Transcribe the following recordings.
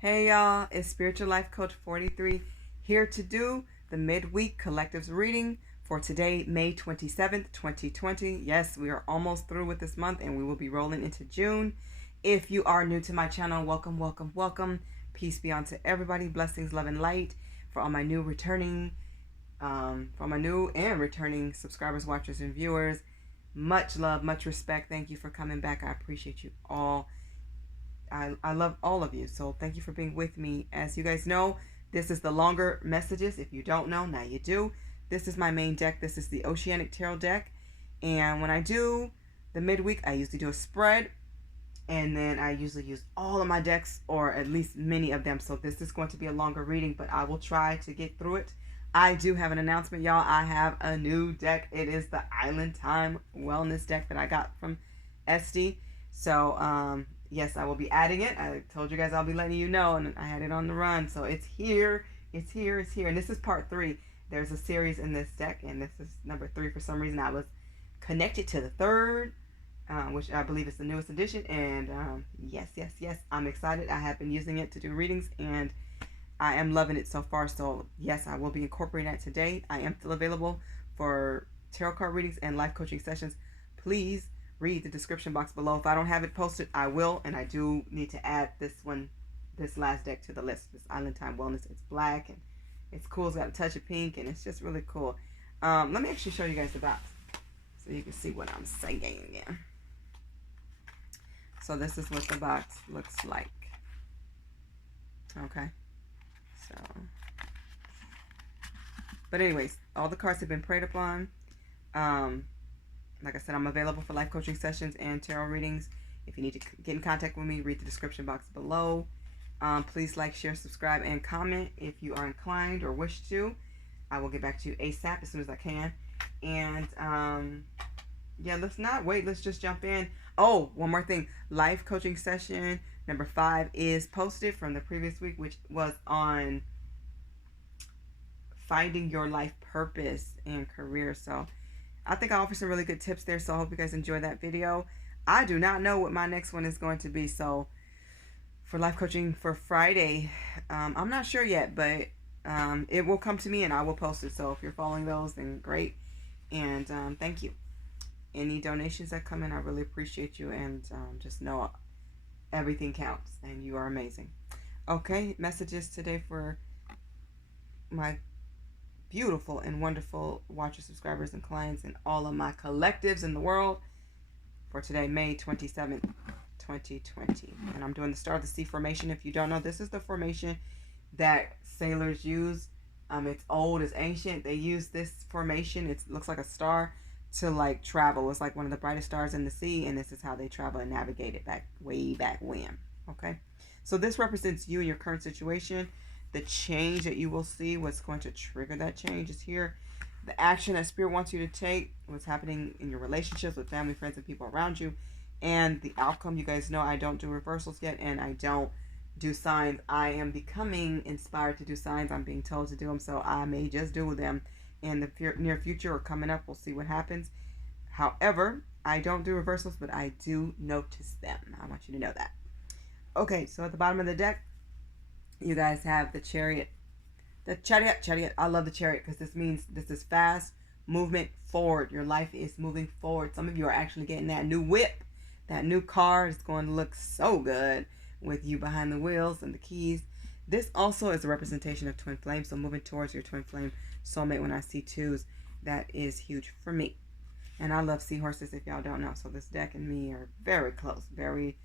Hey y'all, it's Spiritual Life Coach 43 here to do the midweek collectives reading for today, May 27th, 2020. Yes, we are almost through with this month and we will be rolling into June. If you are new to my channel, welcome, welcome, welcome. Peace be unto everybody. Blessings, love, and light for all my new and returning subscribers, watchers, and viewers. Much love, much respect. Thank you for coming back. I appreciate you all. I love all of you. So thank you for being with me. As you guys know, this is the longer messages. If you don't know, now you do. This is my main deck. This is the Oceanic Tarot deck. And when I do the midweek, I usually do a spread. And then I usually use all of my decks, or at least many of them. So this is going to be a longer reading, but I will try to get through it. I do have an announcement, y'all. I have a new deck. It is the Island Time Wellness deck that I got from SD. So, yes, I will be adding it. I told you guys I'll be letting you know, and I had it on the run. So it's here. It's here. It's here. And this is part 3. There's a series in this deck, and this is number 3 for some reason. I was connected to the 3rd, which I believe is the newest edition. And yes, I'm excited. I have been using it to do readings, and I am loving it so far. So yes, I will be incorporating that today. I am still available for tarot card readings and life coaching sessions. Please read the description box below. If I don't have it posted, I will. And I do need to add this last deck to the list. This Island Time Wellness. It's black and it's cool. It's got a touch of pink and it's just really cool. Let me actually show you guys the box so you can see what I'm saying. Yeah. So this is what the box looks like. Okay. So, but anyways, all the cards have been prayed upon. Like I said, I'm available for life coaching sessions and tarot readings. If you need to get in contact with me, read the description box below. Please like, share, subscribe, and comment if you are inclined or wish to. I will get back to you ASAP as soon as I can. And yeah, let's not wait. Let's just jump in. Oh, one more thing. Life coaching session number 5 is posted from the previous week, which was on finding your life purpose and career. So I think I offer some really good tips there, so I hope you guys enjoy that video. I do not know what my next one is going to be, so for life coaching for Friday, I'm not sure yet, but it will come to me and I will post it. So if you're following those, then great. And thank you. Any donations that come in, I really appreciate you, and just know everything counts and you are amazing. Okay, messages today for my beautiful and wonderful watchers, subscribers, and clients, and all of my collectives in the world for today, May 27th, 2020. And I'm doing the Star of the Sea formation. If you don't know, this is the formation that sailors use. It's old, it's ancient. They use this formation. It looks like a star to like travel. It's like one of the brightest stars in the sea, and this is how they travel and navigate it way back when. Okay, so this represents you and your current situation. The change that you will see, what's going to trigger that change is here. The action that Spirit wants you to take, what's happening in your relationships with family, friends, and people around you, and the outcome. You guys know I don't do reversals yet, and I don't do signs. I am becoming inspired to do signs. I'm being told to do them, so I may just do them in the near future or coming up. We'll see what happens. However, I don't do reversals, but I do notice them. I want you to know that. Okay, so at the bottom of the deck, you guys have the Chariot. The Chariot. I love the Chariot because this means this is fast movement forward. Your life is moving forward. Some of you are actually getting that new whip. That new car is going to look so good with you behind the wheels and the keys. This also is a representation of twin flame. So moving towards your twin flame soulmate. When I see 2s, that is huge for me. And I love seahorses, if y'all don't know. So this deck and me are very close. Very,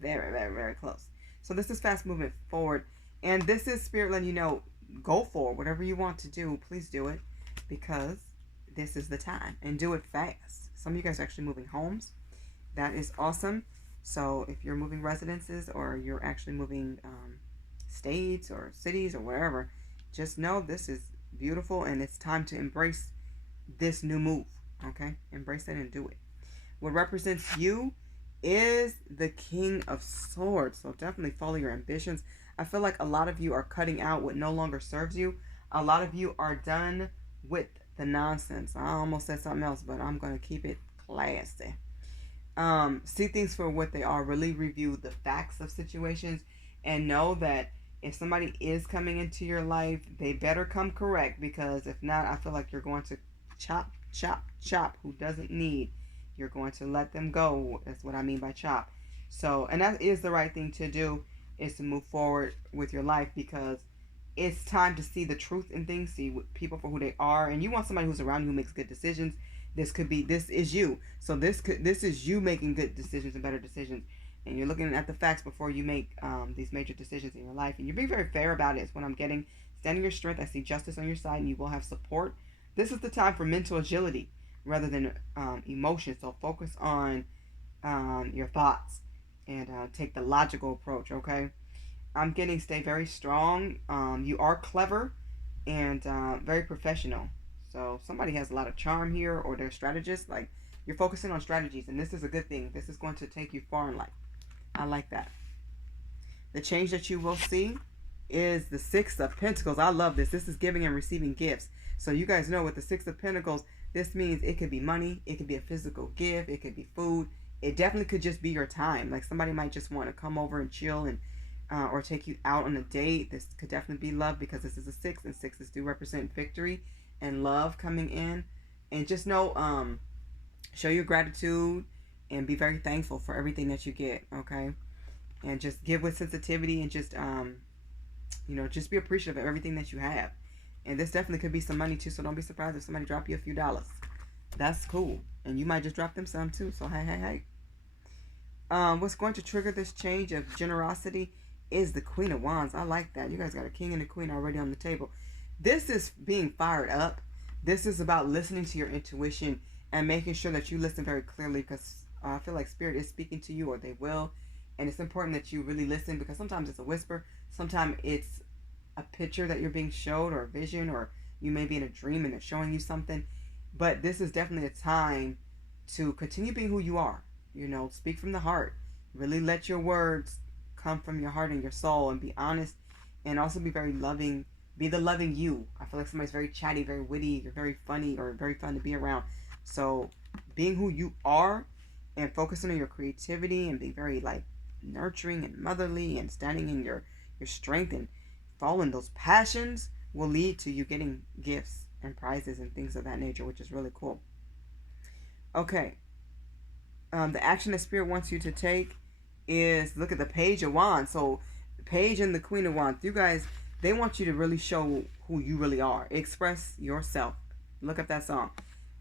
very, very, very close. So this is fast movement forward. And this is Spirit letting you know, go for it. Whatever you want to do, please do it. Because this is the time. And do it fast. Some of you guys are actually moving homes. That is awesome. So if you're moving residences or you're actually moving states or cities or wherever, just know this is beautiful and it's time to embrace this new move. Okay? Embrace it and do it. What represents you is the King of Swords. So definitely follow your ambitions. I feel like a lot of you are cutting out what no longer serves you. A lot of you are done with the nonsense. I almost said something else, but I'm going to keep it classy. See things for what they are. Really review the facts of situations and know that If somebody is coming into your life, they better come correct, because if not, I feel like you're going to chop, chop, chop who doesn't need. You're going to let them go. That's what I mean by chop. So, and that is the right thing to do, is to move forward with your life, because it's time to see the truth in things, see people for who they are, and you want somebody who's around you who makes good decisions. This is you. So this is you making good decisions and better decisions, and you're looking at the facts before you make these major decisions in your life, and you're being very fair about it. Is what I'm getting. Standing your strength. I see justice on your side, and you will have support. This is the time for mental agility rather than emotion. So focus on your thoughts, and take the logical approach. Okay. I'm getting stay very strong. You are clever and very professional. So somebody has a lot of charm here, or they're strategists. Like, you're focusing on strategies, and this is a good thing. This is going to take you far in life. I like that. The change that you will see is the Six of Pentacles. I love this. This is giving and receiving gifts. So you guys know with the Six of Pentacles, this means it could be money, it could be a physical gift, it could be food. It definitely could just be your time. Like, somebody might just want to come over and chill, and or take you out on a date. This could definitely be love, because this is a six, and sixes do represent victory and love coming in. And just know, show your gratitude and be very thankful for everything that you get. Okay, and just give with sensitivity, and just just be appreciative of everything that you have. And this definitely could be some money too, so don't be surprised if somebody drop you a few dollars. That's cool, and you might just drop them some too. So hey. What's going to trigger this change of generosity is the Queen of Wands. I like that. You guys got a king and a queen already on the table. This is being fired up. This is about listening to your intuition and making sure that you listen very clearly, because I feel like Spirit is speaking to you, or they will. And it's important that you really listen, because sometimes it's a whisper. Sometimes it's a picture that you're being showed, or a vision, or you may be in a dream and it's showing you something. But this is definitely a time to continue being who you are. Speak from the heart. Really let your words come from your heart and your soul, and be honest, and also be very loving. Be the loving you. I feel like somebody's very chatty, very witty, you're very funny, or very fun to be around. So being who you are and focusing on your creativity, and being very like nurturing and motherly, and standing in your strength and following those passions will lead to you getting gifts and prizes and things of that nature, which is really cool. Okay. The action that Spirit wants you to take is, look at the Page of Wands. So Page and the Queen of Wands, you guys, they want you to really show who you really are. Express yourself. Look up that song.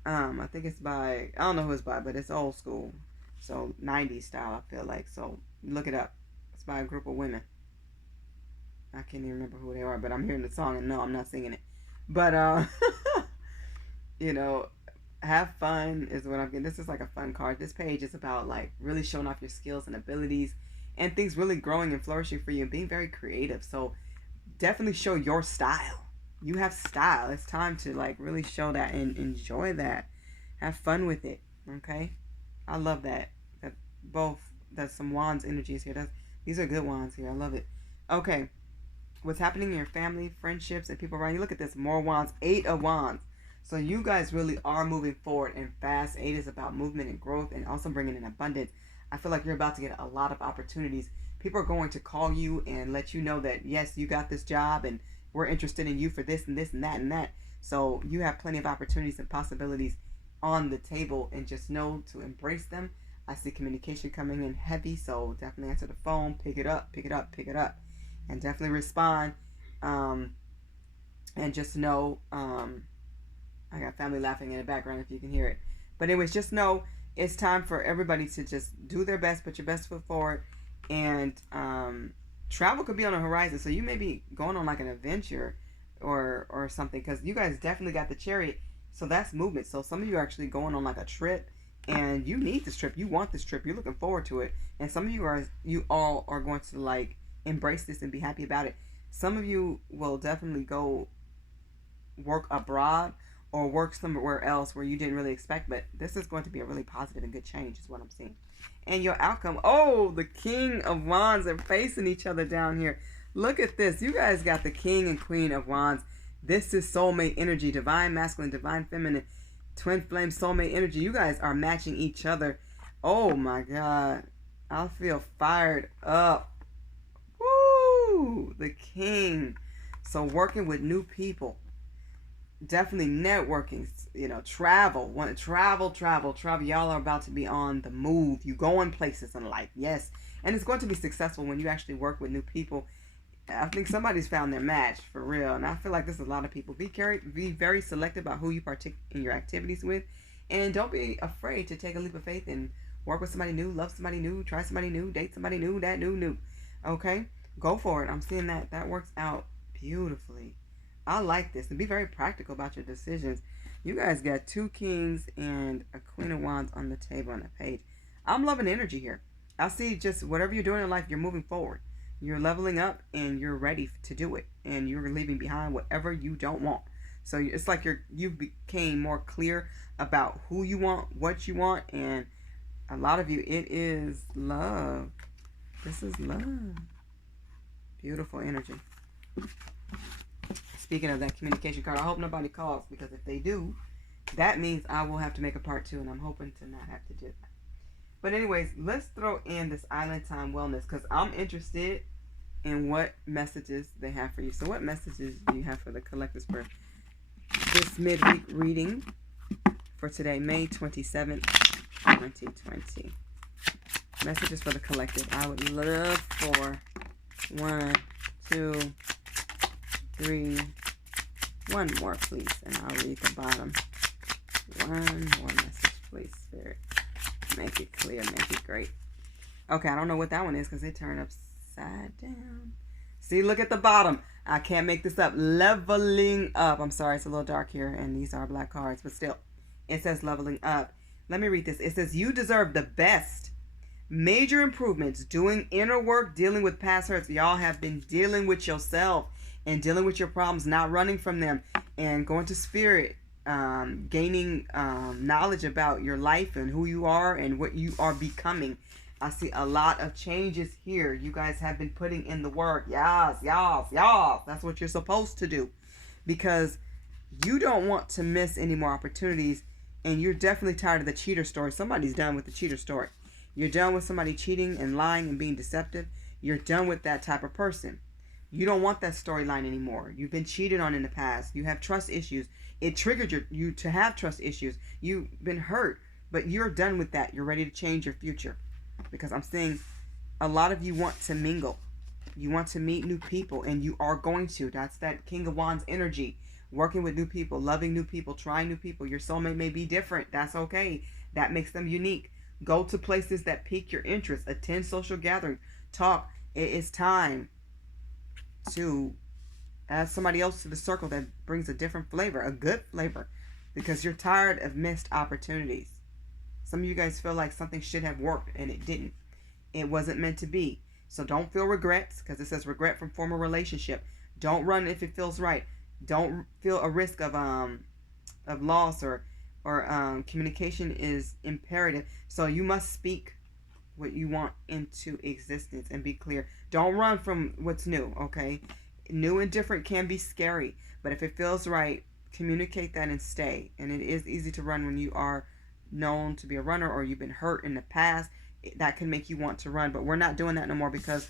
I think it's by, I don't know who it's by, but it's old school. So 90s style, I feel like. So look it up. It's by a group of women. I can't even remember who they are, but I'm hearing the song, and no, I'm not singing it. But, have fun is what I'm getting. This is like a fun card. This page is about like really showing off your skills and abilities, and things really growing and flourishing for you, and being very creative. So definitely show your style. You have style. It's time to like really show that and enjoy that. Have fun with it. Okay? I love that. That's some wands energies here. These are good wands here. I love it. Okay. What's happening in your family, friendships, and people around you? Look at this. More wands. 8 of wands. So you guys really are moving forward and fast. 8 is about movement and growth, and also bringing in abundance. I feel like you're about to get a lot of opportunities. People are going to call you and let you know that, yes, you got this job, and we're interested in you for this and this and that and that. So you have plenty of opportunities and possibilities on the table, and just know to embrace them. I see communication coming in heavy, so definitely answer the phone, pick it up, and definitely respond. And just know, I got family laughing in the background if you can hear it. But anyways, just know it's time for everybody to just do their best, put your best foot forward, and travel could be on the horizon. So you may be going on like an adventure or something, because you guys definitely got the Chariot. So that's movement. So some of you are actually going on like a trip, and you need this trip. You want this trip. You're looking forward to it. And some of you all are going to like embrace this and be happy about it. Some of you will definitely go work abroad or work somewhere else where you didn't really expect, but this is going to be a really positive and good change is what I'm seeing. And your outcome, oh, the King of Wands are facing each other down here. Look at this. You guys got the King and Queen of Wands. This is soulmate energy, divine masculine, divine feminine, twin flame soulmate energy. You guys are matching each other. Oh my God. I feel fired up. Woo! The the king. So working with new people. Definitely networking, travel. Want to travel. Y'all are about to be on the move. You going places in life, yes. And it's going to be successful when you actually work with new people. I think somebody's found their match for real. And I feel like there's a lot of people. Be very selective about who you partake in your activities with. And don't be afraid to take a leap of faith and work with somebody new, love somebody new, try somebody new, date somebody new, that new. Okay? Go for it. I'm seeing that. That works out beautifully. I like this. And be very practical about your decisions. You guys got 2 kings and a queen of wands on the table on the page. I'm loving energy here. I see just whatever you're doing in life, you're moving forward. You're leveling up and you're ready to do it. And you're leaving behind whatever you don't want. So it's like you became more clear about who you want, what you want. And a lot of you, it is love. This is love. Beautiful energy. Speaking of that communication card, I hope nobody calls, because if they do, that means I will have to make a part 2, and I'm hoping to not have to do that. But anyways, let's throw in this Island Time Wellness, because I'm interested in what messages they have for you. So what messages do you have for the collectives for this midweek reading for today, May 27th, 2020? Messages for the collective. I would love for 1, 2, 3, one more, please, and I'll read the bottom. One more message, please, Spirit. Make it clear, make it great. Okay, I don't know what that one is because they turn upside down. See, look at the bottom. I can't make this up. Leveling up. I'm sorry, it's a little dark here, and these are black cards, but still, it says leveling up. Let me read this. It says, you deserve the best. Major improvements, doing inner work, dealing with past hurts. Y'all have been dealing with yourself and dealing with your problems, not running from them, and going to spirit, gaining knowledge about your life and who you are and what you are becoming. I see a lot of changes here. You guys have been putting in the work. Yes. That's what you're supposed to do, because you don't want to miss any more opportunities, and you're definitely tired of the cheater story. Somebody's done with the cheater story. You're done with somebody cheating and lying and being deceptive. You're done with that type of person. You don't want that storyline anymore. You've been cheated on in the past. You have trust issues. It triggered you to have trust issues. You've been hurt, but you're done with that. You're ready to change your future, because I'm seeing a lot of you want to mingle. You want to meet new people, and you are going to. That's that King of Wands energy. Working with new people, loving new people, trying new people. Your soulmate may be different. That's okay. That makes them unique. Go to places that pique your interest. Attend social gatherings. Talk. It is time to add somebody else to the circle that brings a different flavor, a good flavor, because you're tired of missed opportunities. Some of you guys feel like something should have worked and it didn't. It wasn't meant to be. So don't feel regrets, because it says regret from former relationship. Don't run if it feels right. Don't feel a risk of loss or communication is imperative. So you must speak what you want into existence and be clear. Don't run from what's new, okay? New and different can be scary, but if it feels right, communicate that and stay. And it is easy to run when you are known to be a runner, or you've been hurt in the past. That can make you want to run, but we're not doing that no more, because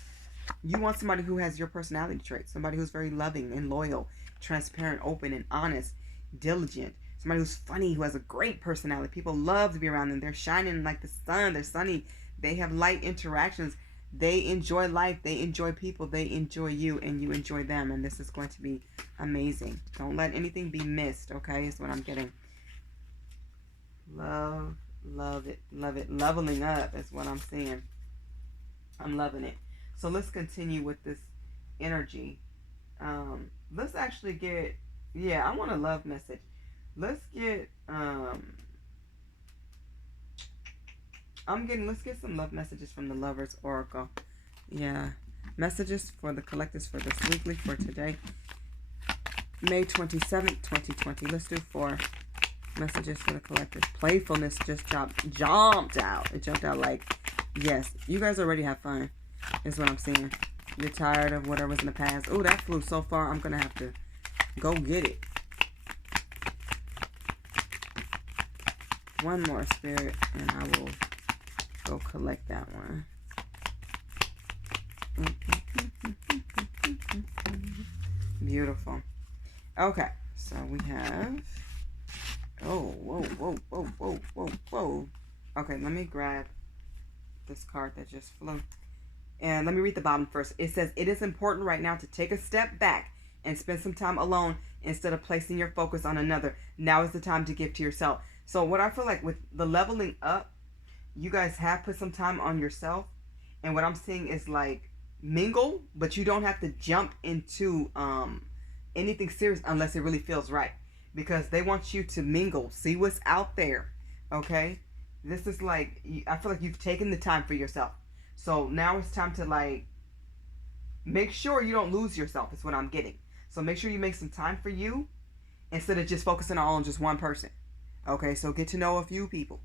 you want somebody who has your personality traits, somebody who's very loving and loyal, transparent, open, and honest, diligent. Somebody who's funny, who has a great personality. People love to be around them. They're shining like the sun. They're sunny. They have light interactions. They enjoy life. They enjoy people. They enjoy you, and you enjoy them. And this is going to be amazing. Don't let anything be missed, okay, is what I'm getting. Love it. Love it. Leveling up is what I'm seeing. I'm loving it. So let's continue with this energy. Let's actually get, I want a love message. Let's get, let's get some love messages from the Lovers Oracle. Yeah. Messages for the collectives for this weekly for today, May 27th, 2020. Let's do 4 messages for the collective. Playfulness just jumped out. It jumped out like, yes, you guys already have fun, is what I'm seeing. You're tired of whatever's in the past. Oh, that flew so far, I'm going to have to go get it. One more, Spirit, and I will go collect that one. Beautiful. Okay, so we have... Oh, whoa, whoa, whoa, whoa, whoa, whoa. Okay, let me grab this card that just flew. And let me read the bottom first. It says, it is important right now to take a step back and spend some time alone instead of placing your focus on another. Now is the time to give to yourself. So what I feel like with the leveling up, you guys have put some time on yourself. And what I'm seeing is like mingle, but you don't have to jump into anything serious unless it really feels right. Because they want you to mingle, see what's out there, okay? This is like, I feel like you've taken the time for yourself. So now it's time to like, make sure you don't lose yourself is what I'm getting. So make sure you make some time for you instead of just focusing all on just one person. Okay, so get to know a few people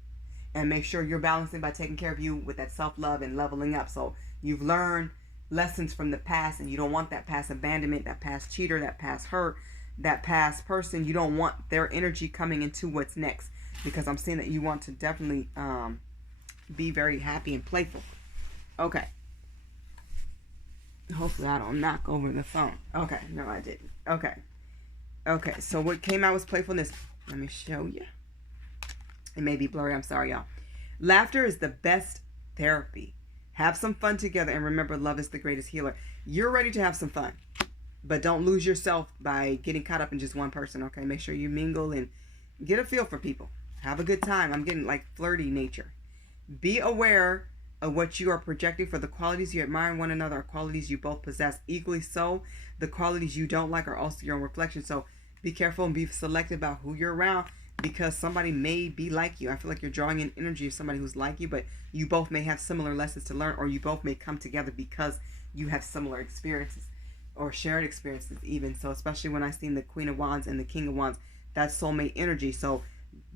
and make sure you're balancing by taking care of you with that self-love and leveling up. So you've learned lessons from the past and you don't want that past abandonment, that past cheater, that past hurt, that past person. You don't want their energy coming into what's next, because I'm seeing that you want to definitely be very happy and playful. Okay. Hopefully I don't knock over the phone. Okay, no I didn't. Okay, so what came out was playfulness. Let me show you. It may be blurry, I'm sorry y'all. Laughter is the best therapy. Have some fun together and remember, love is the greatest healer. You're ready to have some fun, but don't lose yourself by getting caught up in just one person, okay? Make sure you mingle and get a feel for people. Have a good time. I'm getting like flirty nature. Be aware of what you are projecting, for the qualities you admire in one another are qualities you both possess. Equally so, the qualities you don't like are also your own reflection. So be careful and be selective about who you're around, because somebody may be like you. I feel like you're drawing in energy of somebody who's like you, but you both may have similar lessons to learn, or you both may come together because you have similar experiences or shared experiences even. So especially when I seen the Queen of Wands and the King of Wands, that's soulmate energy. So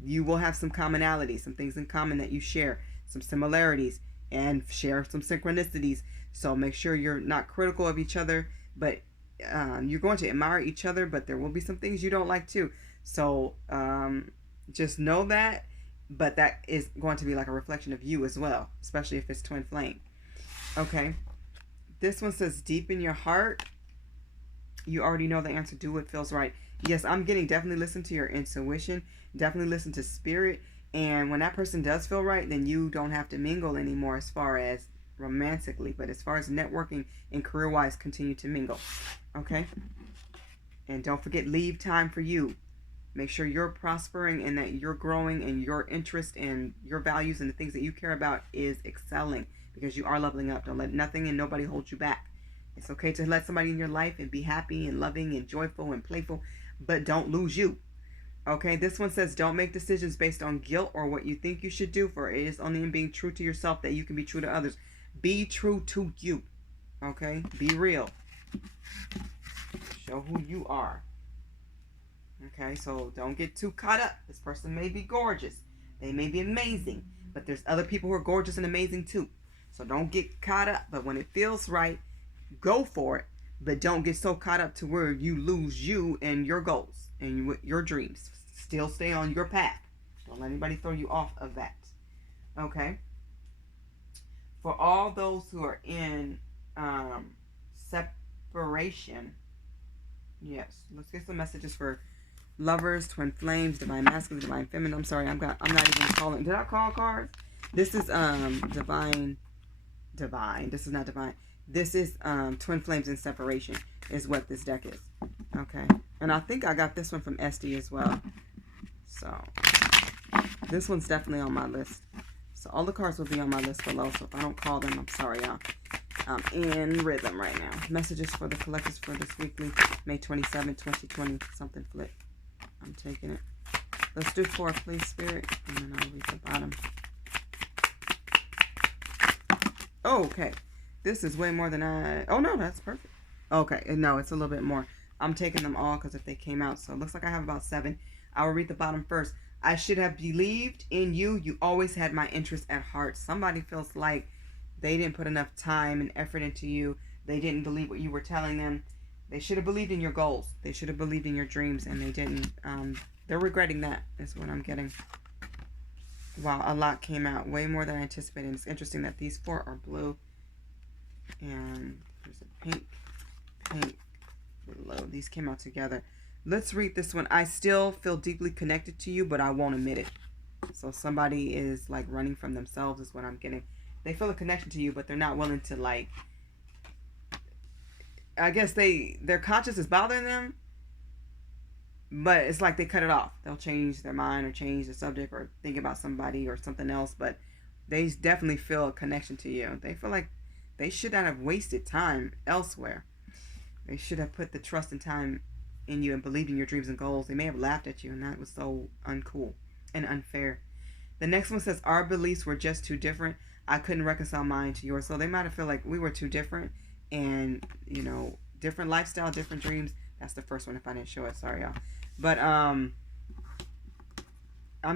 you will have some commonalities, some things in common that you share, some similarities, and share some synchronicities. So make sure you're not critical of each other, but you're going to admire each other, but there will be some things you don't like too. So just know that, but that is going to be like a reflection of you as well, especially if it's twin flame. Okay, this one says, deep in your heart, you already know the answer. Do what feels right. Yes, I'm getting definitely listen to your intuition, definitely listen to spirit. And when that person does feel right, then you don't have to mingle anymore as far as romantically. But as far as networking and career-wise, continue to mingle. Okay? And don't forget, leave time for you. Make sure you're prospering and that you're growing and your interest and your values and the things that you care about is excelling, because you are leveling up. Don't let nothing and nobody hold you back. It's okay to let somebody in your life and be happy and loving and joyful and playful, but don't lose you. Okay, this one says, don't make decisions based on guilt or what you think you should do, for it is only in being true to yourself that you can be true to others. Be true to you. Okay, be real. Show who you are. Okay, so don't get too caught up. This person may be gorgeous. They may be amazing, but there's other people who are gorgeous and amazing too. So don't get caught up, but when it feels right, go for it. But don't get so caught up to where you lose you and your goals and your dreams. Still stay on your path. Don't let anybody throw you off of that. Okay? For all those who are in separation, yes, let's get some messages for lovers, twin flames, divine masculine, divine feminine. I'm sorry, I'm not even calling. Did I call cards? This is divine. This is not divine. This is twin flames in separation is what this deck is. Okay. And I think I got this one from Esty as well. So this one's definitely on my list. So all the cards will be on my list below. So if I don't call them, I'm sorry, y'all. I'm in rhythm right now. Messages for the collectors for this weekly, May 27, 2020. Something flip. I'm taking it. Let's do 4, please, Spirit. And then I'll read the bottom. Oh, okay. This is way more than I... Oh, no, that's perfect. Okay. No, it's a little bit more. I'm taking them all because if they came out. So it looks like I have about 7. I will read the bottom first. I should have believed in you. You always had my interest at heart. Somebody feels like they didn't put enough time and effort into you. They didn't believe what you were telling them. They should have believed in your goals. They should have believed in your dreams, and they didn't. They're regretting that, is what I'm getting. Wow, a lot came out. Way more than I anticipated. It's interesting that these 4 are blue. And there's a pink below. these came out together. Let's read this one. I still feel deeply connected to you, but I won't admit it. So somebody is like running from themselves is what I'm getting. They feel a connection to you, but they're not willing to, like, I guess their conscience is bothering them, but it's like they cut it off. They'll change their mind or change the subject or think about somebody or something else, but they definitely feel a connection to you. They feel like they should not have wasted time elsewhere. They should have put the trust and time in you and believed in your dreams and goals. They may have laughed at you, and that was so uncool and unfair. The next one says, our beliefs were just too different. I couldn't reconcile mine to yours. So they might have felt like we were too different, and, you know, different lifestyle, different dreams. That's the first one if I didn't show it. Sorry, y'all. But I'm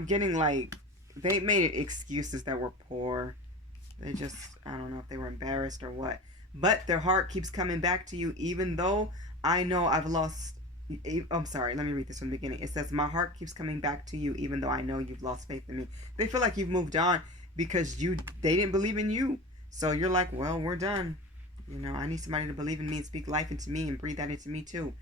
getting like they made excuses that were poor. They just, I don't know if they were embarrassed or what. But their heart keeps coming back to you, even though I know I've lost. I'm sorry, let me read this from the beginning. It says, my heart keeps coming back to you, even though I know you've lost faith in me. They feel like you've moved on because they didn't believe in you. So you're like, well, we're done. You know, I need somebody to believe in me and speak life into me and breathe that into me too.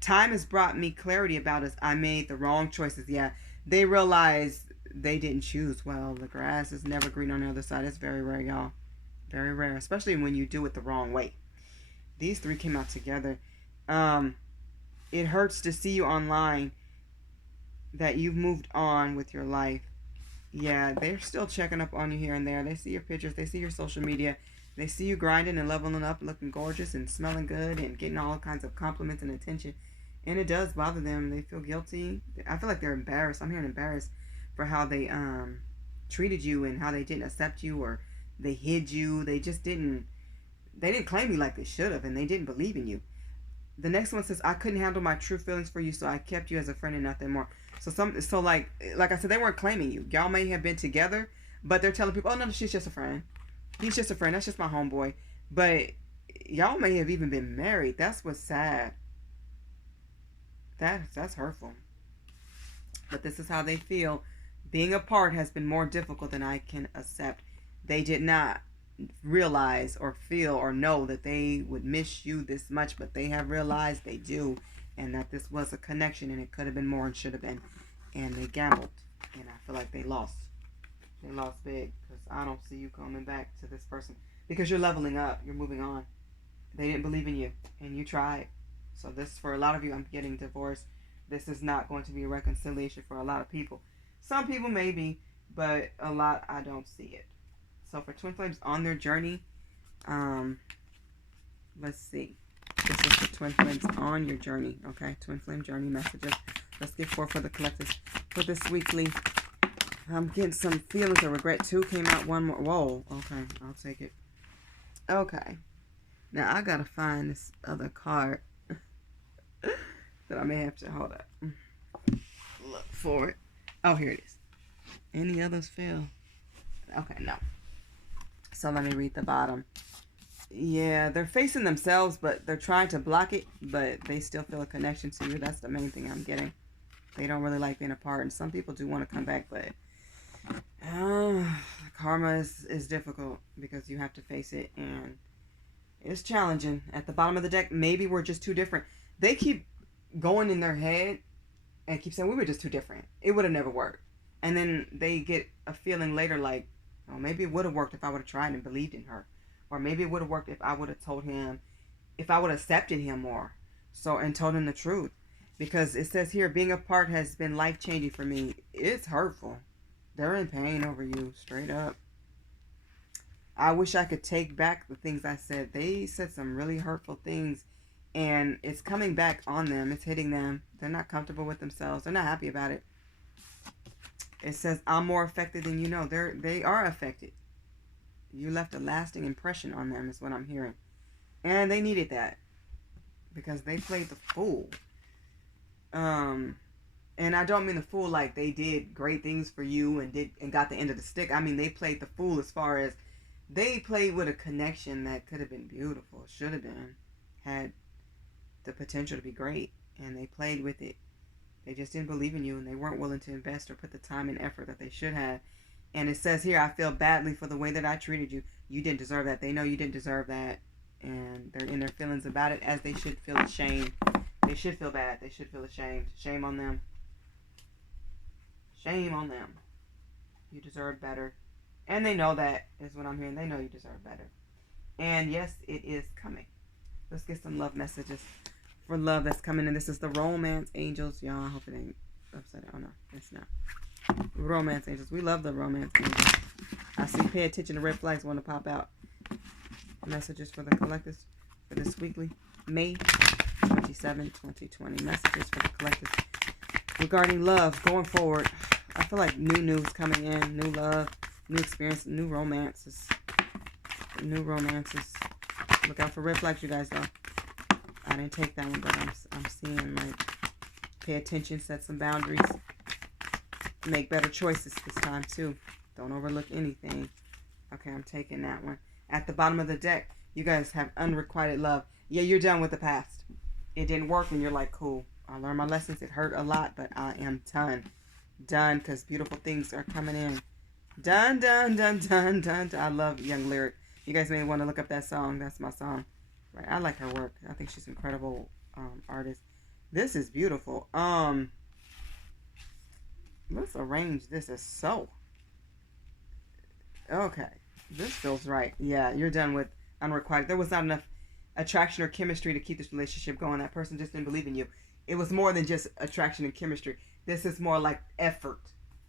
Time has brought me clarity about us. I made the wrong choices. Yeah, they realize they didn't choose well. The grass is never green on the other side. It's very rare, y'all. Very rare, especially when you do it the wrong way. These three came out together. It hurts to see you online that you've moved on with your life. Yeah, they're still checking up on you here and there. They see your pictures. They see your social media. They see you grinding and leveling up, looking gorgeous and smelling good and getting all kinds of compliments and attention. And it does bother them. They feel guilty. I feel like they're embarrassed. I'm hearing embarrassed for how they treated you and how they didn't accept you, or they hid you. They didn't claim you like they should have, and they didn't believe in you. The next one says, I couldn't handle my true feelings for you, so I kept you as a friend and nothing more. So like I said, they weren't claiming you. Y'all may have been together, but they're telling people, oh no, she's just a friend. He's just a friend. That's just my homeboy. But y'all may have even been married. That's what's sad. That's hurtful. But this is how they feel. Being apart has been more difficult than I can accept. They did not realize or feel or know that they would miss you this much, but they have realized they do, and that this was a connection, and it could have been more and should have been, and they gambled, and I feel like they lost big, because I don't see you coming back to this person, because you're leveling up, you're moving on. They didn't believe in you, and you tried. So this, for a lot of you, I'm getting divorced. This is not going to be a reconciliation for a lot of people. Some people maybe, but a lot, I don't see it. So for twin flames on their journey, let's see. This is the twin flames on your journey, okay? Twin flame journey messages. Let's get 4 for the collectives for this weekly. I'm getting some feelings of regret. 2 came out, 1 more. Whoa, okay, I'll take it. Okay. Now I gotta find this other card that I may have to, hold up. Look for it. Oh, here it is. Any others fail? Okay, no. So let me read the bottom. Yeah, they're facing themselves, but they're trying to block it, but they still feel a connection to you. That's the main thing I'm getting. They don't really like being apart, and some people do want to come back, but karma is difficult because you have to face it, and it's challenging. At the bottom of the deck, maybe we're just too different. They keep going in their head and keep saying we were just too different. It would have never worked. And then they get a feeling later like, oh, maybe it would have worked if I would have tried and believed in her. Or maybe it would have worked if I would have told him, if I would have accepted him more. So, and told him the truth. Because it says here, being apart has been life-changing for me. It's hurtful. They're in pain over you, straight up. I wish I could take back the things I said. They said some really hurtful things. And it's coming back on them. It's hitting them. They're not comfortable with themselves. They're not happy about it. It says, I'm more affected than you know. They are affected. You left a lasting impression on them is what I'm hearing. And they needed that. Because they played the fool. And I don't mean the fool like they did great things for you and got the end of the stick. I mean they played the fool as far as they played with a connection that could have been beautiful. Should have been. Had the potential to be great. And they played with it. They just didn't believe in you, and they weren't willing to invest or put the time and effort that they should have. And it says here, I feel badly for the way that I treated you. You didn't deserve that. They know you didn't deserve that. And they're in their feelings about it, as they should feel ashamed. They should feel bad. They should feel ashamed. Shame on them. Shame on them. You deserve better. And they know that, is what I'm hearing. They know you deserve better. And yes, it is coming. Let's get some love messages for love that's coming in. This is the romance angels. Y'all, I hope it ain't upside down. Oh, no, it's not. Romance angels. We love the romance angels. I see pay attention to red flags want to pop out. Messages for the collectives for this weekly, May 27, 2020. Messages for the collectives regarding love going forward. I feel like new news coming in, new love, new experience, new romances. New romances. Look out for red flags, you guys, though. I didn't take that one, but I'm seeing, like, pay attention, set some boundaries, make better choices this time, too. Don't overlook anything. Okay, I'm taking that one. At the bottom of the deck, you guys have unrequited love. Yeah, you're done with the past. It didn't work, and you're like, cool. I learned my lessons. It hurt a lot, but I am done. Done, because beautiful things are coming in. Done, done, done, done, done. I love Young Lyric. You guys may want to look up that song. That's my song. Right. I like her work. I think she's an incredible artist. This is beautiful. Let's arrange this as so. Okay. This feels right. Yeah, you're done with unrequited. There was not enough attraction or chemistry to keep this relationship going. That person just didn't believe in you. It was more than just attraction and chemistry. This is more like effort.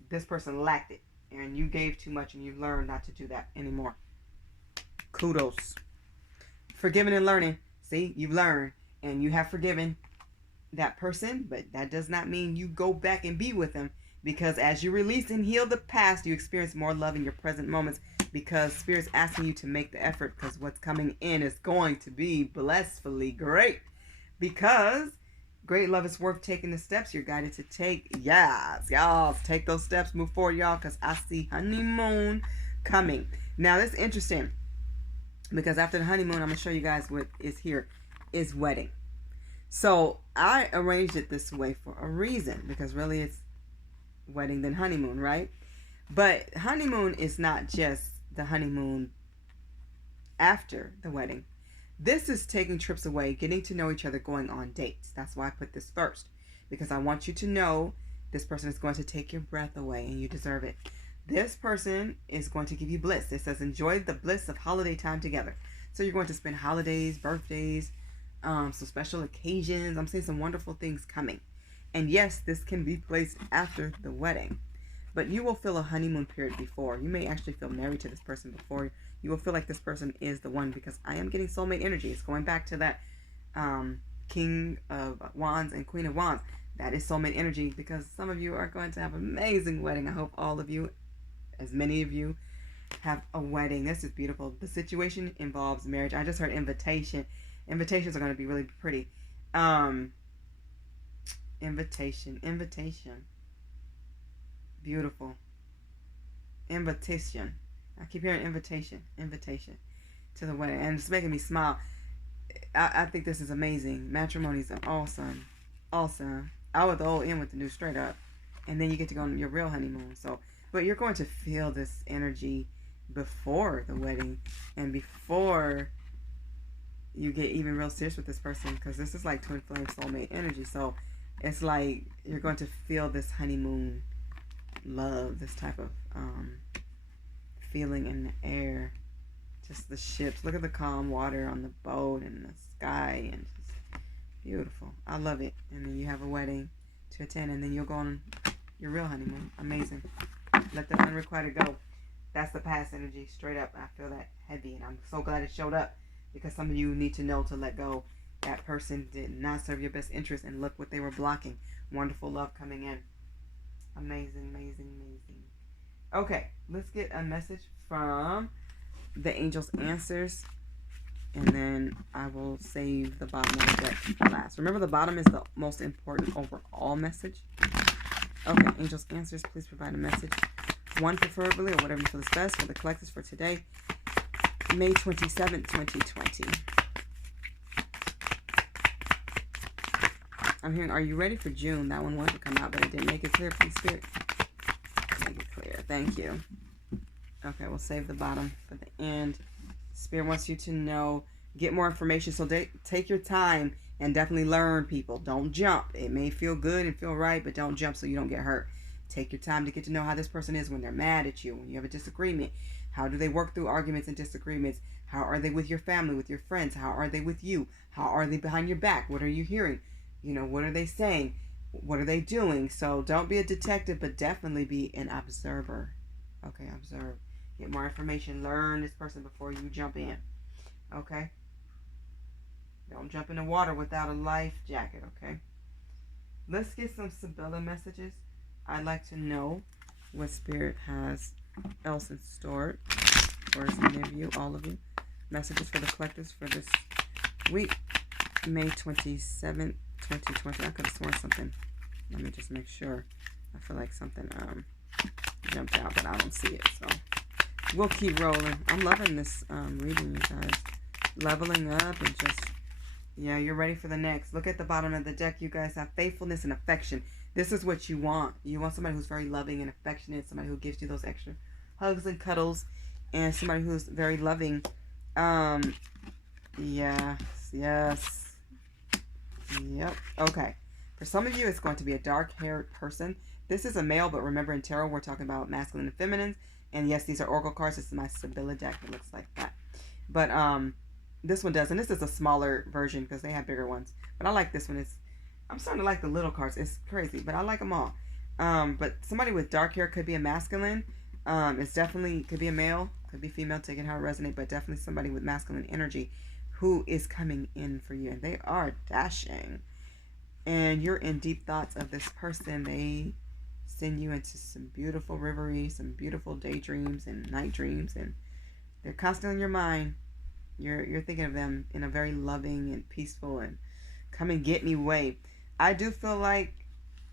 This person lacked it. And you gave too much, and you learned not to do that anymore. Kudos. Forgiving and learning. See, you've learned, and you have forgiven that person, but that does not mean you go back and be with them, because as you release and heal the past, you experience more love in your present moments, because Spirit's asking you to make the effort, because what's coming in is going to be blissfully great, because great love is worth taking the steps you're guided to take. Yes, y'all, take those steps, move forward, y'all, because I see honeymoon coming. Now, this is interesting, because after the honeymoon, I'm going to show you guys what is here, is wedding. So, I arranged it this way for a reason, because really it's wedding then honeymoon, right? But honeymoon is not just the honeymoon after the wedding. This is taking trips away, getting to know each other, going on dates. That's why I put this first, because I want you to know this person is going to take your breath away, and you deserve it. This person is going to give you bliss. It says, enjoy the bliss of holiday time together. So you're going to spend holidays, birthdays, some special occasions. I'm seeing some wonderful things coming. And yes, this can be placed after the wedding. But you will feel a honeymoon period before. You may actually feel married to this person before. You will feel like this person is the one, because I am getting soulmate energy. It's going back to that King of Wands and Queen of Wands. That is soulmate energy, because some of you are going to have an amazing wedding. I hope all of you, as many of you, have a wedding. This is beautiful. The situation involves marriage. I just heard invitation. Invitations are going to be really pretty. Invitation. Beautiful. Invitation. I keep hearing invitation to the wedding, and it's making me smile. I think this is amazing. Matrimony is awesome. Out with the old, in with the new, straight up. And then you get to go on your real honeymoon. So, but you're going to feel this energy before the wedding, and before you get even real serious with this person, because this is like twin flame soulmate energy. So it's like you're going to feel this honeymoon love, this type of feeling in the air. Just the ships. Look at the calm water on the boat and the sky, and just beautiful. I love it. And then you have a wedding to attend, and then you'll go on your real honeymoon. Amazing. Let the unrequited go. That's the past energy, straight up. I feel that heavy, and I'm so glad it showed up, because some of you need to know to let go. That person did not serve your best interest, and look what they were blocking. Wonderful love coming in. Amazing. Okay, let's get a message from the Angels Answers, and then I will save the bottom of the deck for last. Remember, the bottom is the most important overall message. Okay, Angels Answers, please provide a message. One preferably, or whatever you feel is best, for the collectives for today, May 27th, 2020. I'm hearing, are you ready for June? That one wanted to come out, but it didn't. Make it clear, please, Spirit. Make it clear. Thank you. Okay, we'll save the bottom for the end. Spirit wants you to know, get more information. So take your time. And definitely learn people. Don't jump. It may feel good and feel right, but don't jump so you don't get hurt. Take your time to get to know how this person is when they're mad at you, when you have a disagreement. How do they work through arguments and disagreements? How are they with your family, with your friends? How are they with you? How are they behind your back? What are you hearing? What are they saying? What are they doing? So don't be a detective, but definitely be an observer. Okay, observe. Get more information. Learn this person before you jump in. Okay? Don't jump in the water without a life jacket, okay? Let's get some Sibylla messages. I'd like to know what Spirit has else in store for as many of you, all of you. Messages for the collectors for this week, May 27th, 2020. I could have sworn something. Let me just make sure. I feel like something jumped out, but I don't see it. So we'll keep rolling. I'm loving this reading, you guys. Leveling up and just, yeah, you're ready for the next. Look at the bottom of the deck. You guys have faithfulness and affection. This is what you want. You want somebody who's very loving and affectionate, somebody who gives you those extra hugs and cuddles, and somebody who's very loving. Yes. Yep. Okay. For some of you, it's going to be a dark-haired person. This is a male, but remember in tarot, we're talking about masculine and feminine. And yes, these are oracle cards. This is my Sibylla deck. It looks like that. But this one does, and this is a smaller version because they have bigger ones. But I like this one. I'm starting to like the little cards. It's crazy, but I like them all. But somebody with dark hair could be a masculine. It's definitely could be a male, could be female, taking how it resonates, but definitely somebody with masculine energy who is coming in for you. And they are dashing. And you're in deep thoughts of this person. They send you into some beautiful reverie, some beautiful daydreams and night dreams, and they're constantly in your mind. You're thinking of them in a very loving and peaceful and come and get me way. I do feel like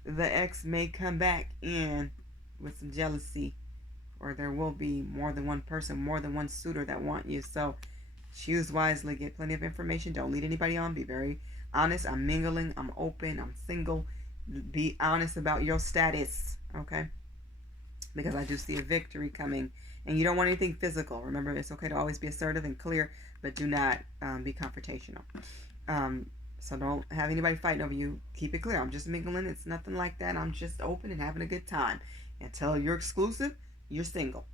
the ex may come back in with some jealousy, or there will be more than one person, more than one suitor that want you. So choose wisely, get plenty of information. Don't lead anybody on. Be very honest. I'm mingling. I'm open. I'm single. Be honest about your status, okay? Because I do see a victory coming. And you don't want anything physical. Remember, it's okay to always be assertive and clear, but do not be confrontational. So don't have anybody fighting over you. Keep it clear. I'm just mingling. It's nothing like that. I'm just open and having a good time. Until you're exclusive, you're single.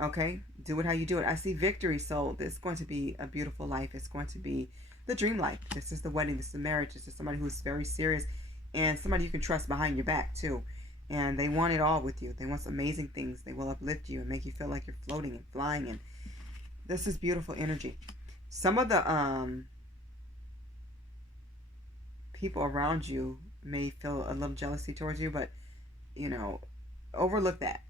Okay? Do it how you do it. I see victory. So this is going to be a beautiful life. It's going to be the dream life. This is the wedding. This is the marriage. This is somebody who's very serious and somebody you can trust behind your back too. And they want it all with you. They want some amazing things. They will uplift you and make you feel like you're floating and flying. And this is beautiful energy. Some of the people around you may feel a little jealousy towards you, but, overlook that.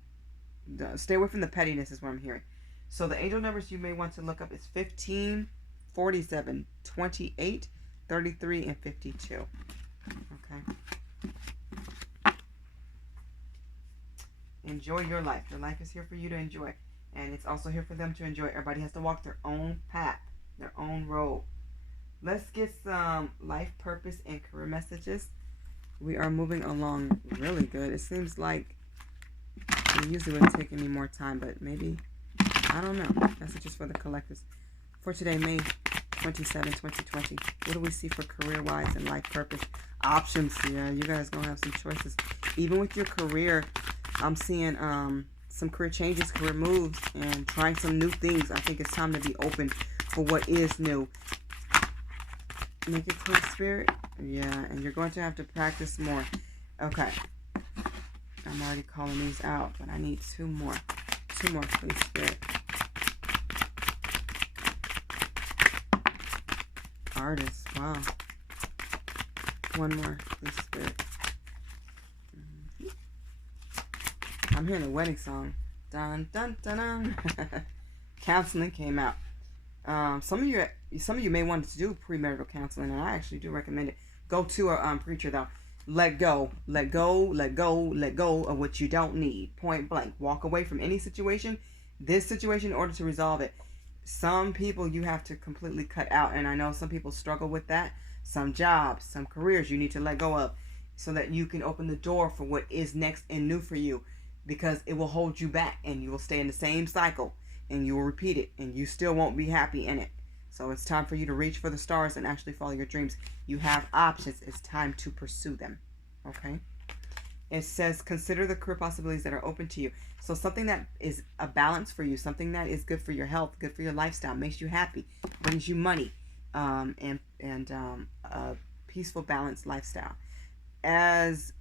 Stay away from the pettiness is what I'm hearing. So the angel numbers you may want to look up is 15, 47, 28, 33, and 52. Okay. Enjoy your life. Your life is here for you to enjoy. And it's also here for them to enjoy. Everybody has to walk their own path, their own road. Let's get some life purpose and career messages. We are moving along really good. It seems like it usually wouldn't take any more time, but maybe, I don't know. Messages for the collectors. For today, May 27, 2020. What do we see for career-wise and life purpose? Options. Yeah, you guys going to have some choices. Even with your career, I'm seeing some career changes, career moves, and trying some new things. I think it's time to be open for what is new. Make it clear, Spirit. Yeah, and you're going to have to practice more. Okay. I'm already calling these out, but I need two more. Two more, please, Spirit. Artist. Wow. One more, please, Spirit. I'm hearing the wedding song. Dun dun dun dun. Counseling came out. Some of you may want to do premarital counseling, and I actually do recommend it. Go to a preacher though. Let go of what you don't need. Point blank. Walk away from any situation. This situation in order to resolve it. Some people you have to completely cut out, and I know some people struggle with that. Some jobs, some careers you need to let go of, so that you can open the door for what is next and new for you. Because it will hold you back and you will stay in the same cycle and you will repeat it and you still won't be happy in it. So it's time for you to reach for the stars and actually follow your dreams. You have options. It's time to pursue them. Okay? It says, consider the career possibilities that are open to you. So something that is a balance for you, something that is good for your health, good for your lifestyle, makes you happy, brings you money, and a peaceful, balanced lifestyle. As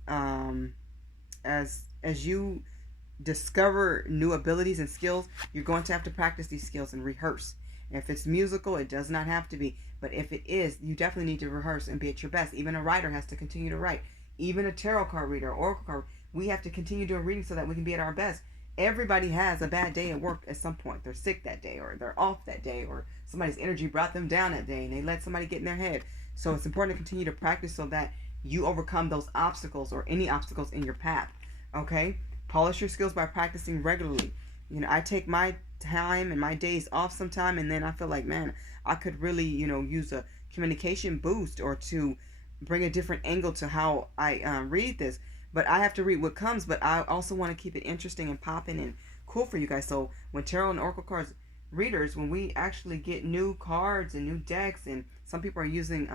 as you discover new abilities and skills, you're going to have to practice these skills and rehearse. If it's musical, it does not have to be. But if it is, you definitely need to rehearse and be at your best. Even a writer has to continue to write. Even a tarot card reader, oracle card, we have to continue doing readings so that we can be at our best. Everybody has a bad day at work at some point. They're sick that day, or they're off that day, or somebody's energy brought them down that day and they let somebody get in their head. So it's important to continue to practice so that you overcome those obstacles or any obstacles in your path. Okay? Polish your skills by practicing regularly. I take my time and my days off sometime, and then I feel like, man, I could really, use a communication boost or to bring a different angle to how I read this. But I have to read what comes, but I also want to keep it interesting and popping and cool for you guys. So when tarot and oracle cards readers, when we actually get new cards and new decks, and some people are using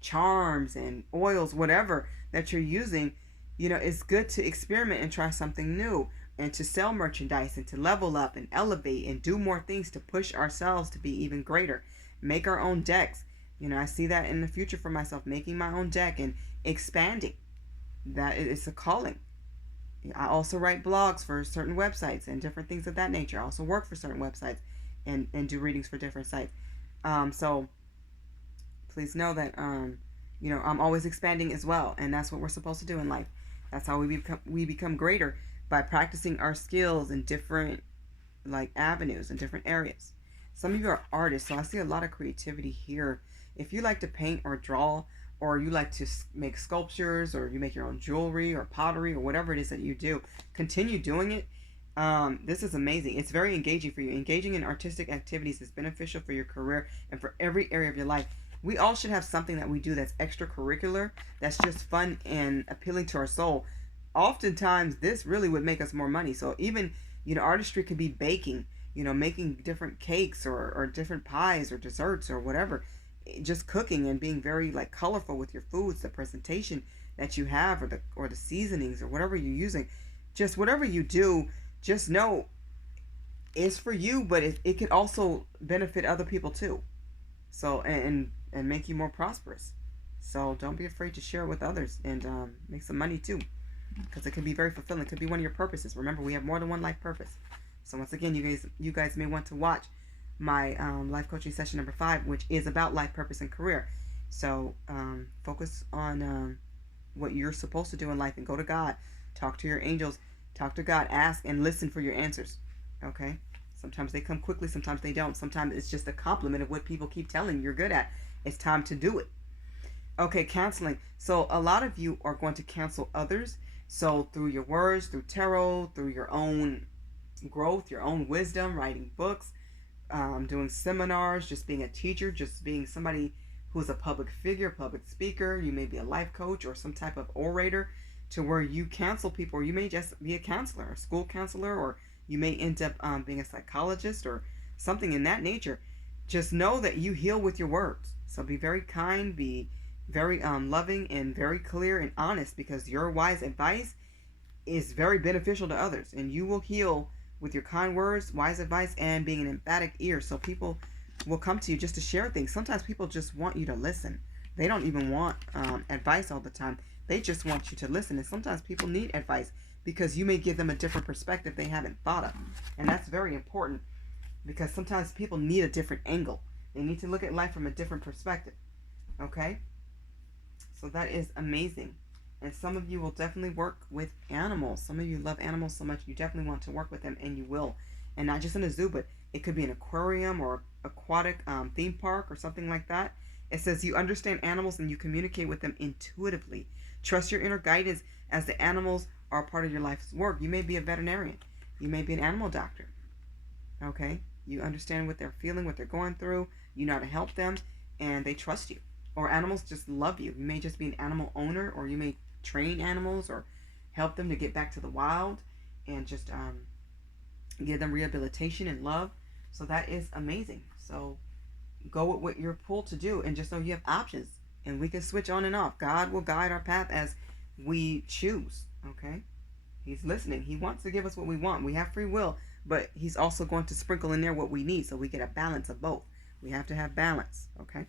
charms and oils, whatever that you're using, it's good to experiment and try something new, and to sell merchandise and to level up and elevate and do more things to push ourselves to be even greater. Make our own decks. I see that in the future for myself, making my own deck and expanding. That it's a calling. I also write blogs for certain websites and different things of that nature. I also work for certain websites and do readings for different sites. So please know that I'm always expanding as well, and that's what we're supposed to do in life. That's how we become greater, by practicing our skills in different avenues and different areas. Some of you are artists, so I see a lot of creativity here. If you like to paint or draw, or you like to make sculptures, or you make your own jewelry or pottery or whatever it is that you do, continue doing it. This is amazing. It's very engaging for you. Engaging in artistic activities is beneficial for your career and for every area of your life. We all should have something that we do that's extracurricular, that's just fun and appealing to our soul. Oftentimes, this really would make us more money. So even, artistry could be baking, making different cakes or different pies or desserts or whatever. Just cooking and being very colorful with your foods, the presentation that you have, or the seasonings or whatever you're using. Just whatever you do, just know it's for you, but it could also benefit other people too. So and make you more prosperous. So don't be afraid to share it with others and make some money too, because it can be very fulfilling. It could be one of your purposes. Remember, we have more than one life purpose. So once again, you guys may want to watch my life coaching session number 5, which is about life purpose and career. So focus on what you're supposed to do in life, and go to God. Talk to your angels. Talk to God. Ask and listen for your answers. Okay? Sometimes they come quickly. Sometimes they don't. Sometimes it's just a compliment of what people keep telling you you're good at. It's time to do it. Okay, counseling. So a lot of you are going to counsel others. So through your words, through tarot, through your own growth, your own wisdom, writing books, doing seminars, just being a teacher, just being somebody who's a public figure, public speaker. You may be a life coach or some type of orator, to where you counsel people, or you may just be a counselor, a school counselor, or you may end up being a psychologist or something in that nature. Just know that you heal with your words. So be very kind, be very loving, and very clear and honest, because your wise advice is very beneficial to others, and you will heal with your kind words, wise advice, and being an emphatic ear. So people will come to you just to share things. Sometimes people just want you to listen. They don't even want advice all the time. They just want you to listen. And sometimes people need advice because you may give them a different perspective they haven't thought of. And that's very important, because sometimes people need a different angle. They need to look at life from a different perspective. Okay? So that is amazing. And some of you will definitely work with animals. Some of you love animals so much, you definitely want to work with them, and you will. And not just in a zoo, but it could be an aquarium or aquatic theme park or something like that. It says you understand animals and you communicate with them intuitively. Trust your inner guidance, as the animals are part of your life's work. You may be a veterinarian. You may be an animal doctor. Okay? You understand what they're feeling, what they're going through. You know how to help them, and they trust you. Or animals just love you. You may just be an animal owner, or you may train animals or help them to get back to the wild, and just give them rehabilitation and love. So that is amazing. So go with what you're pulled to do, and just know you have options, and we can switch on and off. God will guide our path as we choose. Okay, He's listening. He wants to give us what we want. We have free will, but He's also going to sprinkle in there what we need, so we get a balance of both. We have to have balance. Okay,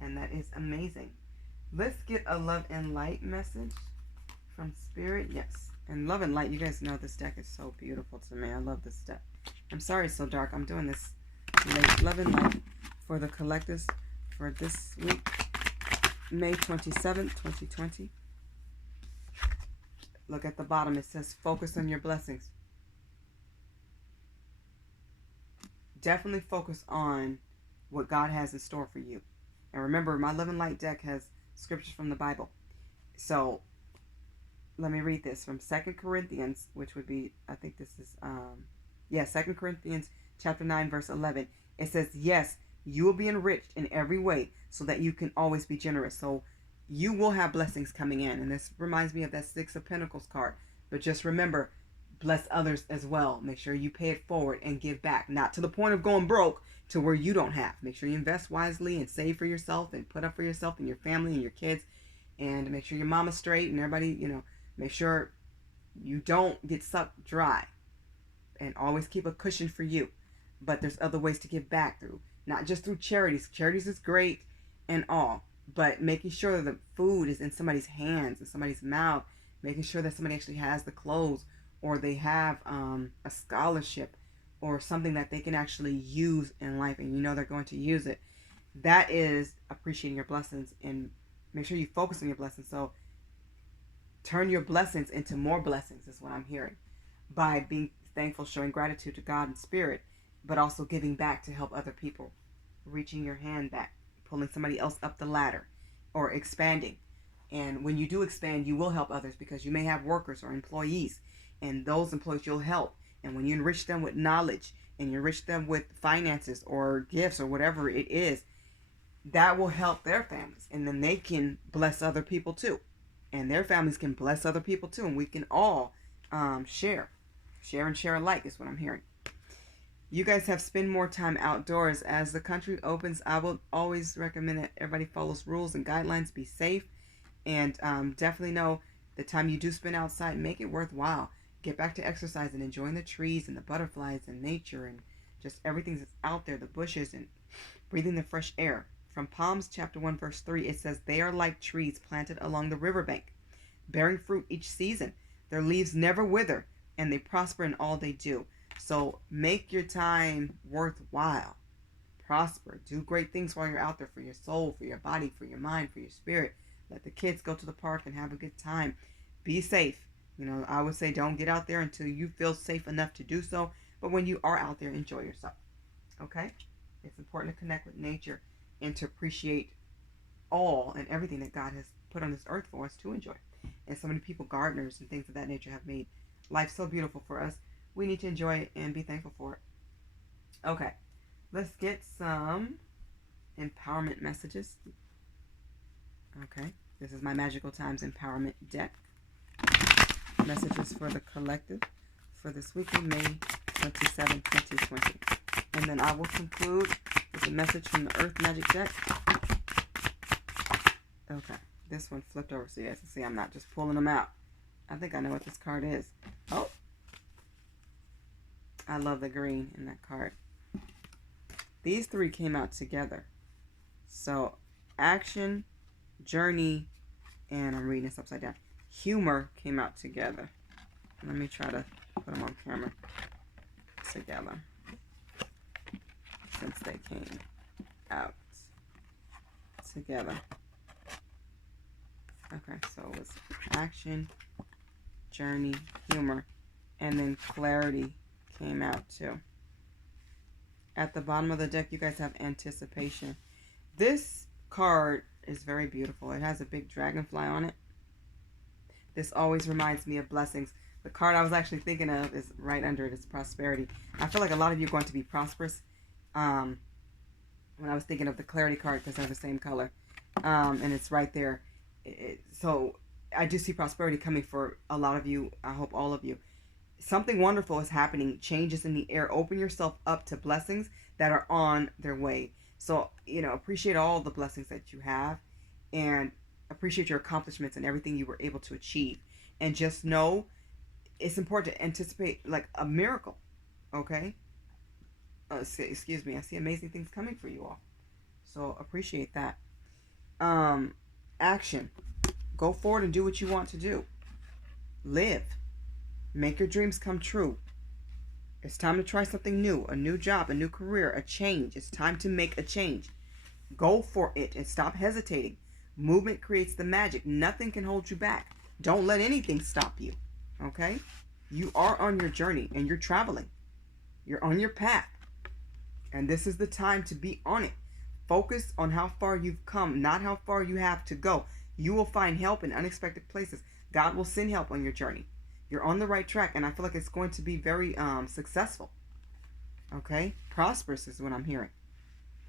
and that is amazing. Let's get a love and light message from Spirit. Yes, and love and light, you guys know this deck is so beautiful to me. I love this deck. I'm sorry it's so dark. I'm doing this late. Love and light for the collectives for this week, May 27th, 2020. Look at the bottom. It says focus on your blessings. Definitely focus on what God has in store for you. And remember, my love and light deck has scriptures from the Bible. So let me read this from 2 Corinthians, which would be, I think this is, 2 Corinthians chapter 9, verse 11. It says, yes, you will be enriched in every way so that you can always be generous. So you will have blessings coming in. And this reminds me of that Six of Pentacles card. But just remember, bless others as well. Make sure you pay it forward and give back. Not to the point of going broke to where you don't have. Make sure you invest wisely and save for yourself and put up for yourself and your family and your kids. And make sure your mama's straight and everybody, make sure you don't get sucked dry. And always keep a cushion for you. But there's other ways to give back through. Not just through charities. Charities is great and all. But making sure that the food is in somebody's hands, in somebody's mouth. Making sure that somebody actually has the clothes. Or they have a scholarship. Or something that they can actually use in life. And they're going to use it. That is appreciating your blessings. And make sure you focus on your blessings. So turn your blessings into more blessings is what I'm hearing. By being thankful, showing gratitude to God and Spirit, but also giving back to help other people, reaching your hand back, pulling somebody else up the ladder, or expanding. And when you do expand, you will help others because you may have workers or employees, and those employees you'll help. And when you enrich them with knowledge and you enrich them with finances or gifts or whatever it is, that will help their families, and then they can bless other people too, and their families can bless other people too, and we can all share and share alike is what I'm hearing. You guys have spent more time outdoors. As the country opens, I will always recommend that everybody follows rules and guidelines, be safe, and definitely know the time you do spend outside, make it worthwhile. Get back to exercise and enjoying the trees and the butterflies and nature and just everything that's out there, the bushes, and breathing the fresh air. From Psalms chapter 1 verse 3, it says, they are like trees planted along the riverbank, bearing fruit each season. Their leaves never wither, and they prosper in all they do. So make your time worthwhile. Prosper. Do great things while you're out there for your soul, for your body, for your mind, for your spirit. Let the kids go to the park and have a good time. Be safe. I would say don't get out there until you feel safe enough to do so. But when you are out there, enjoy yourself. Okay? It's important to connect with nature and to appreciate all and everything that God has put on this earth for us to enjoy. And so many people, gardeners and things of that nature, have made life so beautiful for us. We need to enjoy it and be thankful for it. Okay, let's get some empowerment messages. Okay, this is my Magical Times Empowerment deck. Messages for the collective for this weekly, May 27, 2020. And then I will conclude with a message from the Earth Magic deck. Okay, this one flipped over so you guys can see I'm not just pulling them out. I think I know what this card is. Oh, I love the green in that card. These three came out together. So, action, journey, and I'm reading this upside down. Humor came out together. Let me try to put them on camera together, since they came out together. Okay, so it was action, journey, humor, and then clarity came out too. At the bottom of the deck, you guys have anticipation. This card is very beautiful. It has a big dragonfly on it. This always reminds me of blessings. The card I was actually thinking of is right under it. It's prosperity. I feel like a lot of you are going to be prosperous. When I was thinking of the clarity card, because they're the same color. And it's right there. So I do see prosperity coming for a lot of you. I hope all of you. Something wonderful is happening. Changes in the air. Open yourself up to blessings that are on their way. So, appreciate all the blessings that you have, and appreciate your accomplishments and everything you were able to achieve. And just know it's important to anticipate like a miracle. Okay? Excuse me. I see amazing things coming for you all. So, appreciate that. Action. Go forward and do what you want to do. Live. Make your dreams come true. It's time to try something new, a new job, a new career, a change. It's time to make a change. Go for it and stop hesitating. Movement creates the magic. Nothing can hold you back. Don't let anything stop you. Okay? You are on your journey and you're traveling. You're on your path. And this is the time to be on it. Focus on how far you've come, not how far you have to go. You will find help in unexpected places. God will send help on your journey. You're on the right track, and I feel like it's going to be very successful. Okay? Prosperous is what I'm hearing.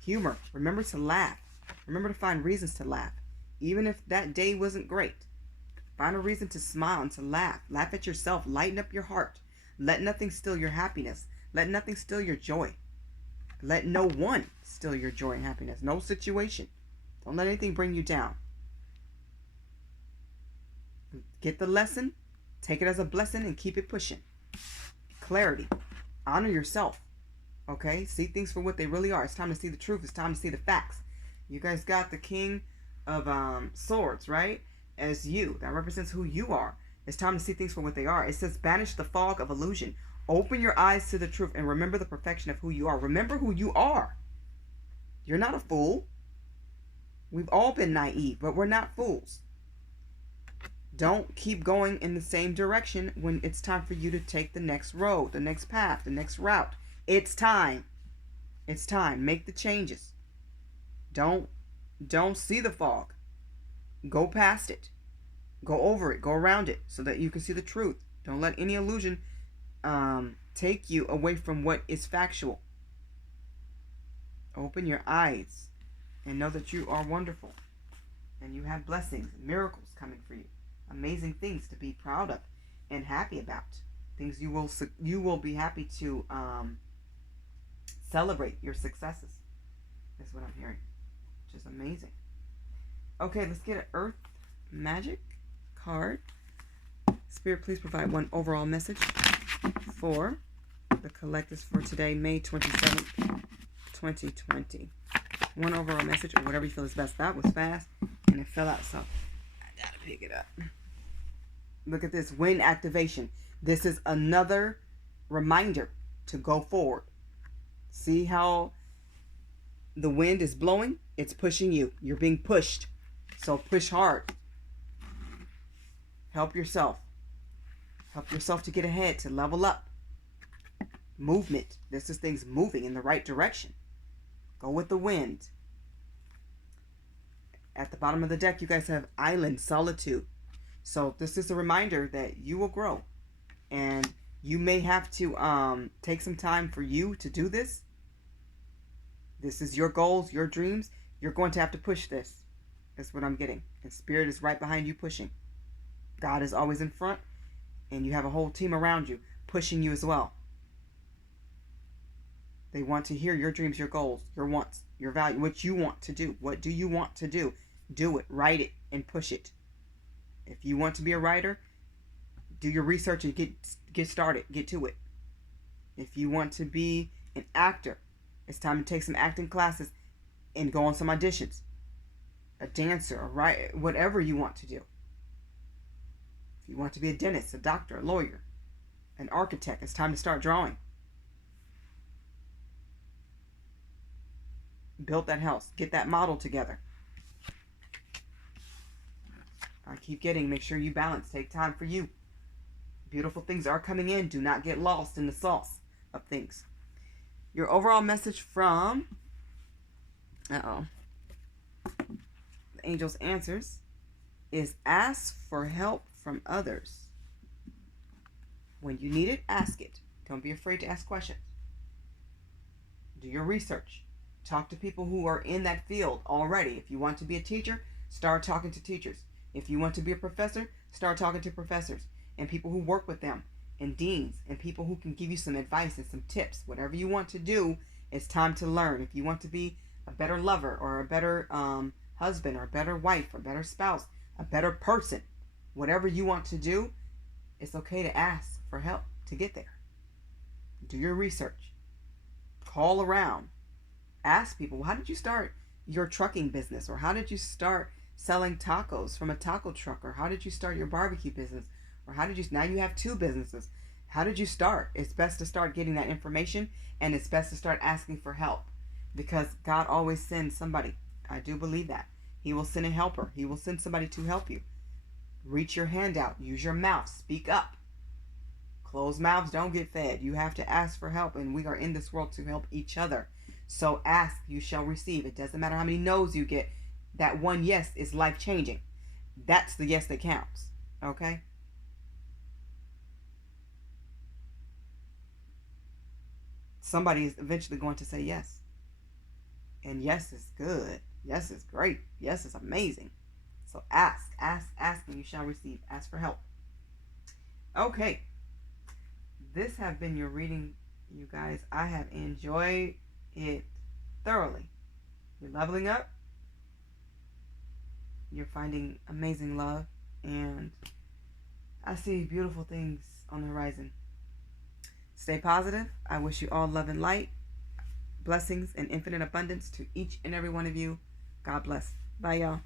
Humor. Remember to laugh. Remember to find reasons to laugh. Even if that day wasn't great. Find a reason to smile and to laugh. Laugh at yourself. Lighten up your heart. Let nothing steal your happiness. Let nothing steal your joy. Let no one steal your joy and happiness. No situation. Don't let anything bring you down. Get the lesson. Take it as a blessing and keep it pushing. Clarity. Honor yourself. Okay? See things for what they really are. It's time to see the truth. It's time to see the facts. You guys got the King of Swords, right? As you. That represents who you are. It's time to see things for what they are. It says banish the fog of illusion. Open your eyes to the truth and remember the perfection of who you are. Remember who you are. You're not a fool. We've all been naive, but we're not fools. Don't keep going in the same direction when it's time for you to take the next road, the next path, the next route. It's time. It's time. Make the changes. Don't see the fog. Go past it. Go over it. Go around it so that you can see the truth. Don't let any illusion take you away from what is factual. Open your eyes and know that you are wonderful and you have blessings, miracles coming for you. Amazing things to be proud of and happy about. Things you will be happy to celebrate your successes. That's what I'm hearing. Which is amazing. Okay, let's get an Earth Magic card. Spirit, please provide one overall message for the collectives for today, May 27th, 2020. One overall message or whatever you feel is best. That was fast and it fell out, so I gotta pick it up. Look at this, wind activation. This is another reminder to go forward. See how the wind is blowing? It's pushing you. You're being pushed. So push hard. Help yourself. Help yourself to get ahead, to level up. Movement. This is things moving in the right direction. Go with the wind. At the bottom of the deck, you guys have Island, Solitude. So this is a reminder that you will grow. And you may have to take some time for you to do this. This is your goals, your dreams. You're going to have to push this. That's what I'm getting. And Spirit is right behind you pushing. God is always in front. And you have a whole team around you pushing you as well. They want to hear your dreams, your goals, your wants, your value, what you want to do. What do you want to do? Do it. Write it and push it. If you want to be a writer, do your research and get started. Get to it. If you want to be an actor, it's time to take some acting classes and go on some auditions. A dancer, a writer, whatever you want to do. If you want to be a dentist, a doctor, a lawyer, an architect, it's time to start drawing. Build that house. Get that model together. I keep getting, make sure you balance. Take time for you. Beautiful things are coming in. Do not get lost in the sauce of things. Your overall message from the Angel's Answers is ask for help from others. When you need it, ask it. Don't be afraid to ask questions. Do your research. Talk to people who are in that field already. If you want to be a teacher, start talking to teachers. If you want to be a professor, start talking to professors and people who work with them and deans and people who can give you some advice and some tips. Whatever you want to do, it's time to learn. If you want to be a better lover, or a better husband, or a better wife, or better spouse, a better person. Whatever you want to do, it's okay to ask for help to get there. Do your research. Call around. Ask people, well, how did you start your trucking business? Or how did you start selling tacos from a taco truck? Or how did you start your barbecue business? Or how did you, now you have 2 businesses. How did you start? It's best to start getting that information, and it's best to start asking for help, because God always sends somebody. I do believe that. He will send a helper. He will send somebody to help you. Reach your hand out. Use your mouth. Speak up. Closed mouths don't get fed. You have to ask for help, and we are in this world to help each other. So ask, you shall receive. It doesn't matter how many no's you get. That one yes is life-changing. That's the yes that counts. Okay? Somebody is eventually going to say yes. And yes is good. Yes is great. Yes is amazing. So ask, and you shall receive. Ask for help. Okay. This have been your reading, you guys. I have enjoyed it thoroughly. You're leveling up. You're finding amazing love. And I see beautiful things on the horizon. Stay positive. I wish you all love and light, blessings, and infinite abundance to each and every one of you. God bless. Bye, y'all.